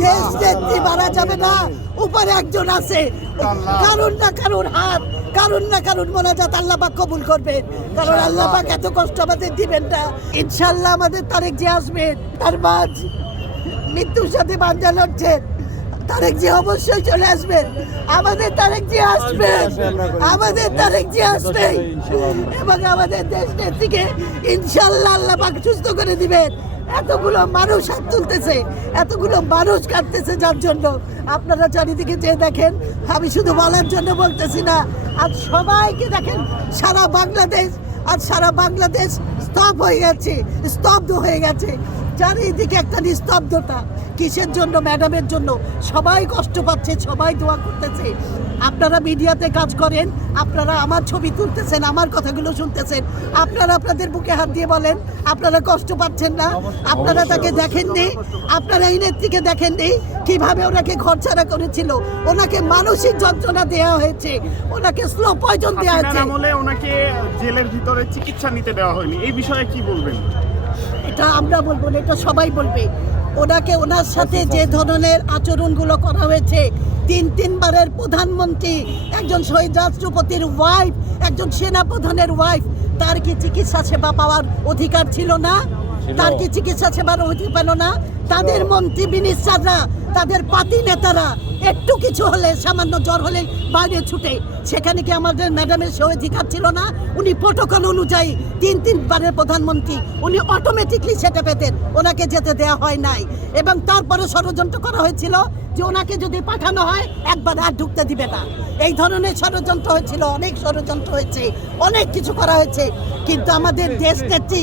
দেশ নেত্রী মারা যাবে না উপরে একজন আছে। কারণ না কারণ হাত কারণ না কারণ মোনাজাত আল্লাহ পাক কবুল করবে। কারণ আল্লাহ পাক এত কষ্ট আমাদের দিবেন না। ইনশাল্লাহ আমাদের তারেক যে আসবে তার মাঝ মৃত্যুর সাথে বাঞ্জা লড়ছেন তারেক জি অবশ্যই চলে আসবেন। আমাদের তারেক জি আসবেন আমাদের তারেক জি আসবেন এবং আমাদের দেশ নেত্রীকে ইনশাল্লাহ আল্লাহ পাক সুস্থ করে দিবেন। এতগুলো মানুষ হাত তুলতেছে, এতগুলো মানুষ কাটতেছে যার জন্য। আপনারা চারিদিকে যে দেখেন, আমি শুধু বলার জন্য বলতেছি না, আর সবাইকে দেখেন, সারা বাংলাদেশ, আর সারা বাংলাদেশ স্তব হয়ে গেছে, স্তব্ধ হয়ে গেছে। চারিদিকে একটা নিস্তব্ধতা কিসের জন্য ম্যাডামের জন্য? সবাই কষ্ট পাচ্ছে সবাই দোয়া করতেছে। আপনারা মিডিয়াতে কাজ করেন আপনারা আমার ছবি তুলতেছেন আমার কথাগুলো শুনতেছেন। আপনারা আপনাদের বুকে হাত দিয়ে বলেন আপনারা কষ্ট পাচ্ছেন না আপনারা তাকে দেখেননি আপনারা এই নেত্রীকে দেখেননি কীভাবে ওনাকে ঘর ছাড়া করেছিল। ওনাকে মানসিক যন্ত্রণা দেওয়া হয়েছে ওনাকে স্লো পয়জন দেওয়া হয়েছে। ওনাকে জেলের ভিতরে চিকিৎসা নিতে দেওয়া হয়নি। এই বিষয়ে কি বলবেন? এটা আমরা বলব না এটা সবাই বলবে। ওনাকে ওনার সাথে যে ধরনের আচরণগুলো করা হয়েছে তিন তিনবারের প্রধানমন্ত্রী একজন শহীদ রাষ্ট্রপতির ওয়াইফ একজন সেনা প্রধানের ওয়াইফ তার কি চিকিৎসা সেবা পাওয়ার অধিকার ছিল না? তার কি চিকিৎসা সেবার অধিকার পেল না? তাদের মন্ত্রী মিনিস্টাররা তাদের পাতি নেতারা একটু কিছু হলে, সামান্য জ্বর হলে বাইরে ছুটে। সেখানে কি আমাদের ম্যাডামের সে ছিল না? উনি প্রোটোকল অনুযায়ী তিন তিনবারের প্রধানমন্ত্রী, উনি অটোমেটিকলি সেটা পেতেন। ওনাকে যেতে দেওয়া হয় নাই। এবং তারপরে ষড়যন্ত্র করা হয়েছিল যে ওনাকে যদি পাঠানো হয়, একবার আর ঢুকতে দিবে না। এই ধরনের ষড়যন্ত্র হয়েছিল, অনেক ষড়যন্ত্র হয়েছে, অনেক কিছু করা হয়েছে। কিন্তু আমাদের দেশ নেত্রী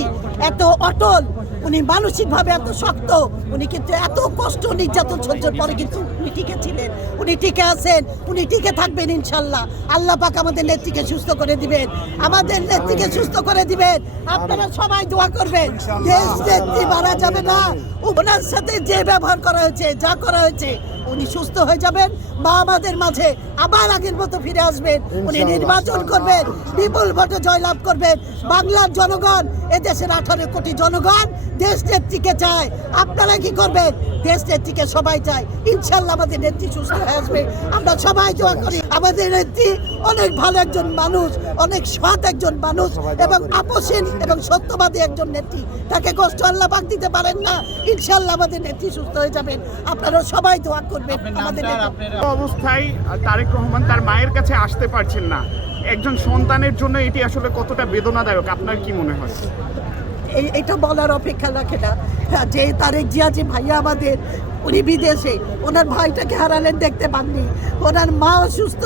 এত অটল, উনি মানসিকভাবে এত শক্ত, উনি কিন্তু এত কষ্ট, নির্যাতন সহ্যের পরে কিন্তু উনি টিকে ছিলেন উনি টিকে আছেন উনি টিকে থাকবেন ইনশাল্লাহ। আল্লাহ পাক আমাদের নেত্রীকে সুস্থ করে দিবেন। আমাদের নেত্রীকে সুস্থ করে দিবেন। আপনারা সবাই দোয়া করবেন। দেশ নেত্রী মারা যাবে না। ওনার সাথে যে ব্যবহার করা হয়েছে যা করা হয়েছে উনি সুস্থ হয়ে যাবেন। মা আমাদের মাঝে আবার আগের মতো ফিরে আসবেন। উনি নির্বাচন করবেন বিপুল ভোটে জয়লাভ করবেন। বাংলার জনগণ এদেশের আঠারো কোটি জনগণ দেশ নেত্রীকে চায়। আপনারা কি করবেন? দেশ নেত্রীকে সবাই চায়। ইনশাল্লাহ আমাদের নেত্রী সুস্থ হয়ে আসবে। আমরা সবাই দোয়া করি আমাদের নেত্রী অনেক ভালো একজন মানুষ অনেক সৎ একজন মানুষ এবং আপসীন এবং সত্যবাদী একজন নেত্রী। তাকে কষ্ট আল্লাহ পাক দিতে পারেন না। ইনশাল্লাহ আমাদের নেত্রী সুস্থ হয়ে যাবেন। আপনারা সবাই দোয়া করবেন। আমাদের অবস্থায় তারেক রহমান তার মায়ের কাছে আসতে পারছেন না। একজন সন্তানের জন্য এটি আসলে কতটা বেদনাদায়ক আপনার কি মনে হয়? এটা বলার অপেক্ষা রাখে না। যে তারেক জিয়া যে ভাইয়া আমাদের উনি বিদেশে, ওনার ভাইটাকে হারালেন দেখতে পাননি। ওনার মা অসুস্থ।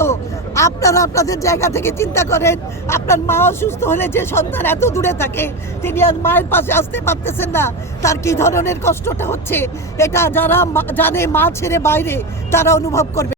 আপনারা আপনাদের জায়গা থেকে চিন্তা করেন, আপনার মা অসুস্থ হলে যে সন্তান এত দূরে থাকে, তিনি আর মায়ের পাশে আসতে পারতেছেন না। তার কি ধরনের কষ্টটা হচ্ছে, এটা যারা জানে মা ছেড়ে বাইরে, তারা অনুভব করবে।